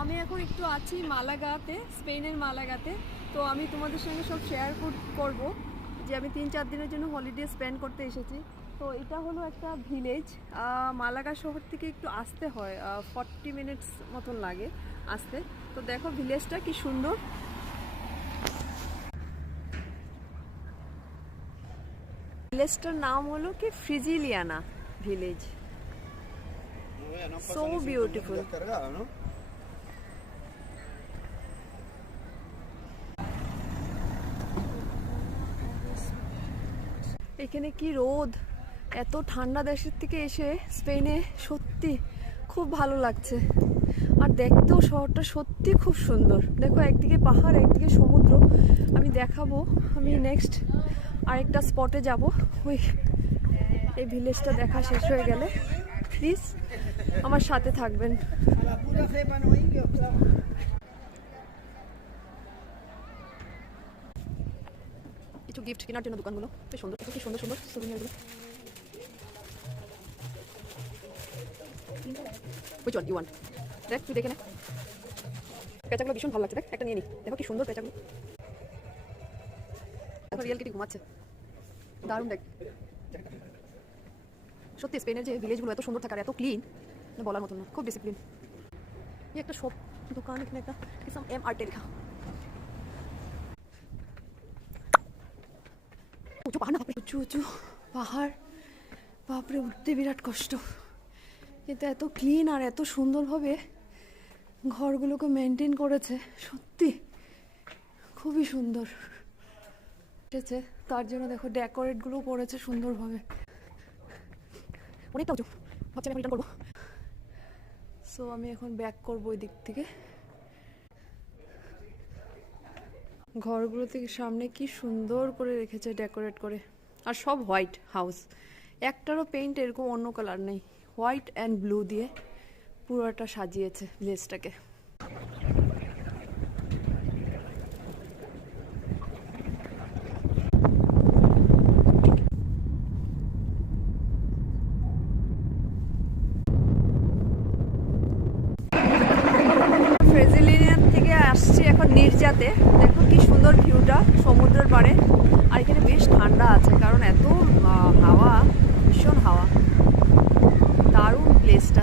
আমি এখন একটু আছি মালাগাতে, স্পেনের মালাগাতে। তো আমি তোমাদের সঙ্গে সব শেয়ার করব যে আমি 3-4 দিনের জন্য হলিডে স্পেন্ড করতে এসেছি। তো এটা হলো একটা ভিলেজ, মালাগা শহর থেকে একটু আসতে হয়, 40 মিনিটস মতন লাগে আসতে। তো দেখো ভিলেজটা কি সুন্দর। ভিলেজটার নাম হলো কি ফ্রিজিলিয়ানা ভিলেজ। So beautiful. এখানে কি রোদ, এত ঠান্ডা দেশের থেকে এসে স্পেনে সত্যি খুব ভালো লাগছে। আর দেখতেও শহরটা সত্যি খুব সুন্দর। দেখো একদিকে পাহাড়, একদিকে সমুদ্র। আমি দেখাবো, আমি নেক্সট আরেকটা স্পটে যাব। ওই এই ভিলেজটা দেখা শেষ হয়ে গেলে প্লিজ আমার সাথে থাকবেন। কিছু গিফট কেনার জন্য দোকানগুলো বেশ সুন্দর, কি সুন্দর সুন্দর সুভিনিয়ারগুলো। Which one you want? দেখ তুই দেখে নে, পেঁচাগুলো ভীষণ ভালো লাগছে। দেখ একটা নিয়ে নি, দেখো কি সুন্দর পেঁচাগুলো। দেখো রিয়েল কিটি ঘুমাচ্ছে, দারুণ দেখ। সত্যি স্পেনের যে ভিলেজগুলো এত সুন্দর থাকে আর এত ক্লিন, বলার মতন না, খুব ডিসিপ্লিন। এই একটা শপ দোকান, এখানে একটা কিসাম এম আর্টে লেখা। উঁচু পাহাড় না, উঁচু উঁচু পাহাড়, বাপরে উঠতে বিরাট কষ্ট। কিন্তু এত ক্লিন আর এত সুন্দরভাবে ঘরগুলোকে মেনটেন করেছে, সত্যি খুবই সুন্দর এসেছে। তার জন্য দেখো ডেকোরেটগুলো করেছে সুন্দরভাবে। অনেকটা উঁচু, ভাবছি আমি রিটার্ন করবো। সো আমি এখন ব্যাক করবো ওই দিক থেকে। ঘরগুলো থেকে সামনে কি সুন্দর করে রেখেছে ডেকোরেট করে। আর সব হোয়াইট হাউস, একটারও পেইন্ট এরকম অন্য কালার নেই, হোয়াইট অ্যান্ড ব্লু দিয়ে পুরোটা সাজিয়েছে ভিলেজটাকে। ফ্রেজিলিয়ান থেকে আসছি এখন নির্জাতে। দেখো কি সুন্দর ভিউটা সমুদ্রের পাড়ে। আর এখানে বেশ ঠান্ডা আছে, কারণ এত হাওয়া, ভীষণ হাওয়া। দারুণ প্লেসটা।